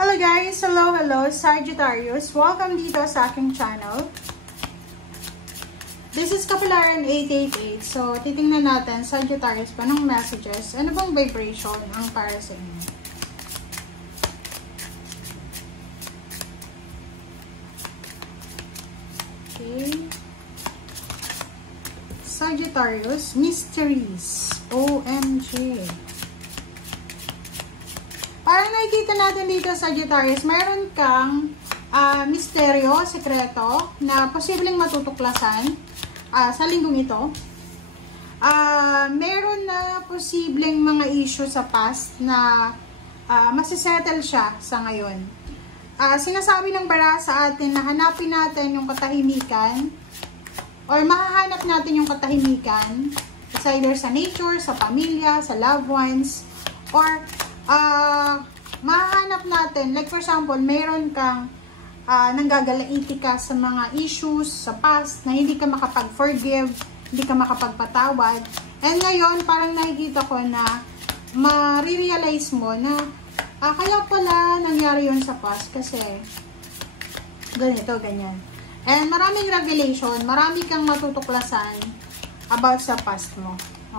Hello guys! Hello Sagittarius! Welcome dito sa aking channel. This is Kapalaran 888. So, titingnan natin Sagittarius pa ng messages. Ano bang vibration ang para sa inyo? Okay. Sagittarius, mysteries. OMG. Parang nakikita natin dito, Sagittarius, mayroon kang misteryo, sekreto, na posibleng matutuklasan sa linggong ito. Meron na posibleng mga issue sa past na masisettle siya sa ngayon. Sinasabi ng bara sa atin na hanapin natin yung katahimikan or mahahanap natin yung katahimikan. It's either sa nature, sa pamilya, sa loved ones, or mahanap natin, like for example, mayroon kang nanggagalaiti ka sa mga issues sa past na hindi ka makapag-forgive, hindi ka makapagpatawad. And ngayon, parang nakikita ko na ma-realize mo na kaya pala nangyari yun sa past kasi ganito, ganyan. And maraming revelation, marami kang matutuklasan about sa past mo.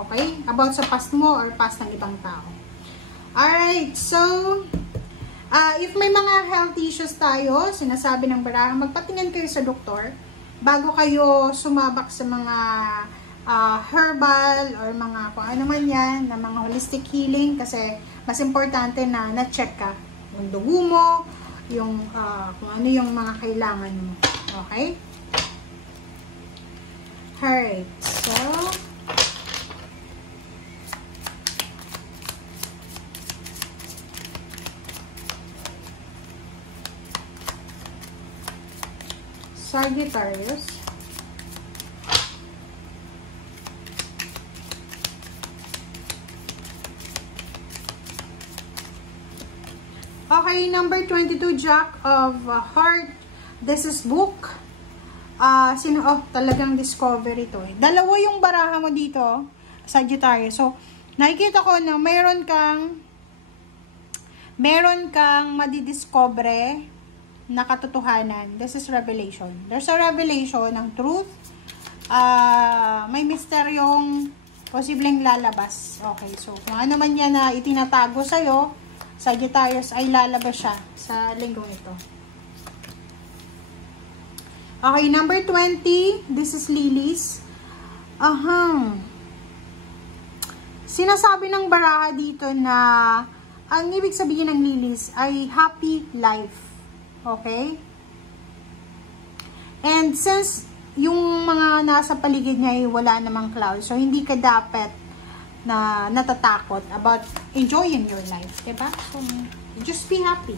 Okay? About sa past mo or past ng ibang tao. Alright, so, if may mga health issues tayo, sinasabi ng baraha, magpatingin kayo sa doktor bago kayo sumabak sa mga herbal or mga kung ano man yan, na mga holistic healing kasi mas importante na na-check ka yung dugo mo, yung kung ano yung mga kailangan mo. Okay? Alright, so, Sagittarius. Okay, number 22, Jack of Heart. This is book. Talagang discovery to eh. Dalawa yung baraha mo dito, Sagittarius. So, nakikita ko na meron kang madidiscover na katotohanan. This is revelation. There's a revelation ng truth. May misteryong posibleng lalabas. Okay, so kung ano man yan na itinatago sa'yo, Sagittarius, ay lalabas siya sa linggong ito. Okay, number 20. This is lilies. Sinasabi ng baraha dito na ang ibig sabihin ng lilies ay happy life. Okay? And since yung mga nasa paligid niya ay wala namang cloud, so hindi ka dapat na natatakot about enjoying your life. Diba? So, just be happy.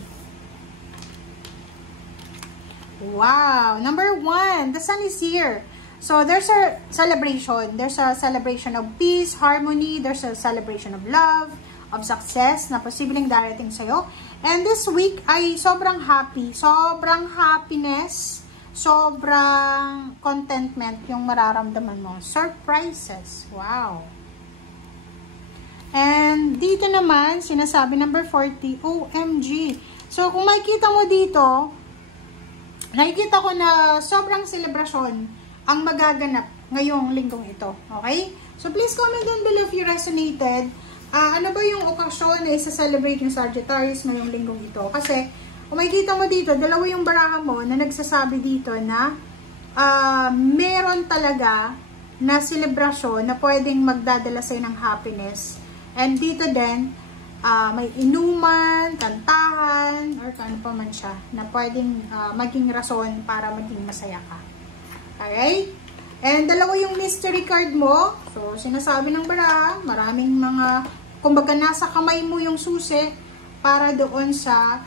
Wow! Number 1, the sun is here. So, there's a celebration. There's a celebration of peace, harmony. There's a celebration of love, of success na posibleng darating sa'yo. And this week ay sobrang happy. Sobrang happiness. Sobrang contentment yung mararamdaman mo. Surprises. Wow! And dito naman, sinasabi number 40, OMG. So, kung makikita mo dito, nakikita ko na sobrang selebrasyon ang magaganap ngayong linggong ito. Okay? So, please comment down below if you resonated. Ano ba yung okasyon na isa-celebrate yung Sagittarius ngayong linggong ito? Kasi, kung makikita mo dito, dalawa yung baraha mo na nagsasabi dito na meron talaga na selebrasyon na pwedeng magdadala sa'yo ng happiness. And dito din, may inuman, kantahan, or kano pa man siya, na pwedeng maging rason para maging masaya ka. Okay? And dalawa yung mystery card mo. So, sinasabi ng baraha, maraming mga, kumbaga nasa kamay mo yung susi para doon sa,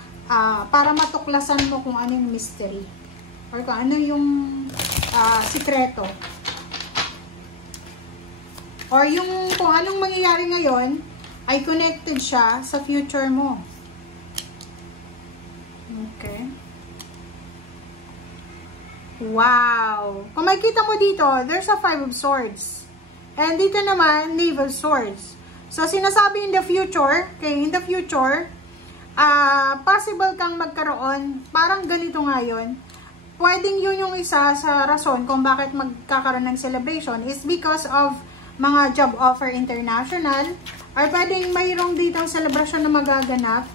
para matuklasan mo kung ano yung mystery. Or kung ano yung sikreto. Or yung kung anong mangyayari ngayon ay connected siya sa future mo. Okay. Wow! Kung makikita mo dito, there's a 5 of swords. And dito naman, knave of swords. So, sinasabi in the future, okay, in the future, possible kang magkaroon, parang ganito nga yun. Pwedeng yun yung isa sa rason kung bakit magkakaroon ng celebration is because of mga job offer international, or pwedeng mayroong ditong celebration na magaganap,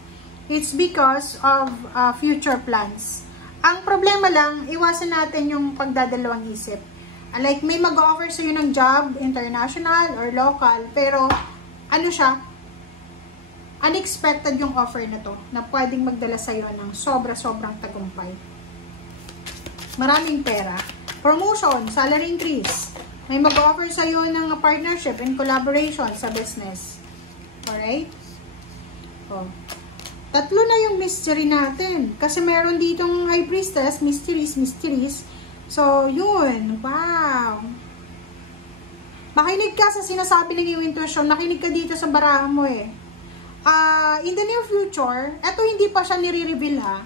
it's because of future plans. Ang problema lang, iwasan natin yung pagdadalawang isip. Like, may mag-offer sa'yo ng job, international or local, pero ano siya, unexpected yung offer na to, na pwedeng magdala sa'yo ng sobra-sobrang tagumpay. Maraming pera. Promotion, salary increase. May mag-offer sa'yo ng partnership and collaboration sa business. Alright? Oh. Tatlo na yung mystery natin. Kasi meron ditong high priestess, mysteries. So, yun. Wow. Makinig ka sa sinasabi ng iyong intuition. Nakinig ka dito sa barahan mo eh. In the near future, eto hindi pa siya nire-reveal ha.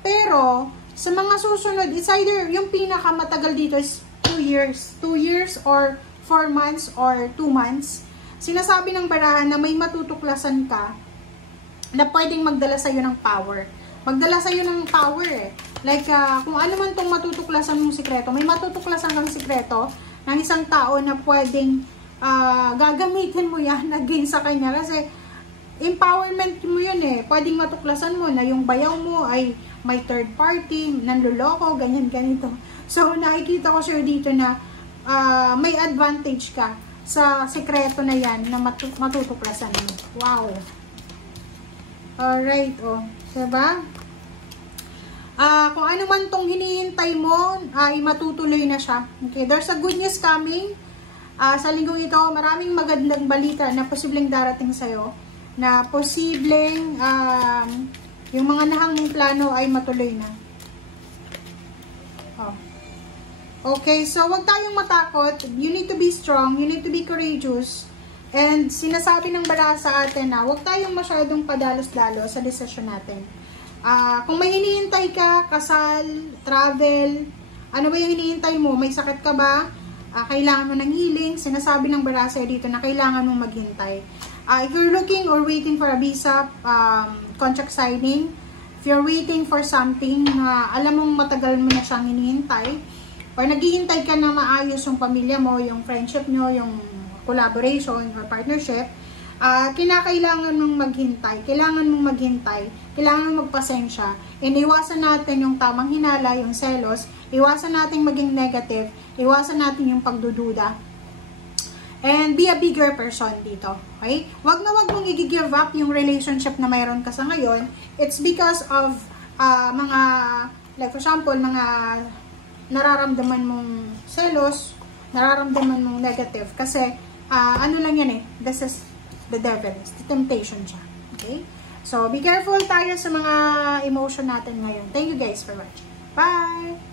Pero, sa mga susunod, it's either yung pinakamatagal dito is 2 years. 2 years or 4 months or 2 months. Sinasabi ng barahan na may matutuklasan ka na pwedeng magdala sa'yo ng power. Magdala sa'yo ng power eh. Like, kung ano man tong matutuklasan mong sikreto, may matutuklasan kang sikreto ng isang tao na pwedeng gagamitin mo yan against sa kanya. Kasi, empowerment mo yun eh. Pwedeng matuklasan mo na yung bayaw mo ay may third party, nanluloko, ganyan-ganito. So, nakikita ko sure dito na may advantage ka sa sekreto na yan na matutuklasan mo. Wow! Alright, oh. Diba? Kung ano man tong hinihintay mo, ay matutuloy na siya. Okay, there's a good news coming. Sa linggong ito, maraming magandang balita na posibleng darating sa'yo. Na posibleng yung mga nahanging plano ay matuloy na. Oh. Okay, so wag tayong matakot. You need to be strong. You need to be courageous. And sinasabi ng bala sa atin na wag tayong masyadong padalos-dalos sa desisyon natin. Kung may hinihintay ka, kasal, travel, ano ba yung hinihintay mo? May sakit ka ba? Kailangan mo ng healing. Sinasabi ng bala sa dito na kailangan mo maghintay. If you're looking or waiting for a visa, contract signing, if you're waiting for something na alam mong matagal mo na siyang hinihintay, or naghihintay ka na maayos yung pamilya mo, yung friendship nyo, yung collaboration or partnership, kinakailangan mong maghintay, kailangan mong magpasensya, and iwasan natin yung tamang hinala, yung selos, iwasan natin maging negative, iwasan natin yung pagdududa, and be a bigger person dito. Okay? Wag na wag mong i-give up yung relationship na mayroon ka sa ngayon. It's because of mga, like for example, mga nararamdaman mong selos, nararamdaman mong negative. Kasi, ano lang yan eh, this is the devil, it's the temptation siya. Okay? So, be careful tayo sa mga emotion natin ngayon. Thank you guys for watching. Bye!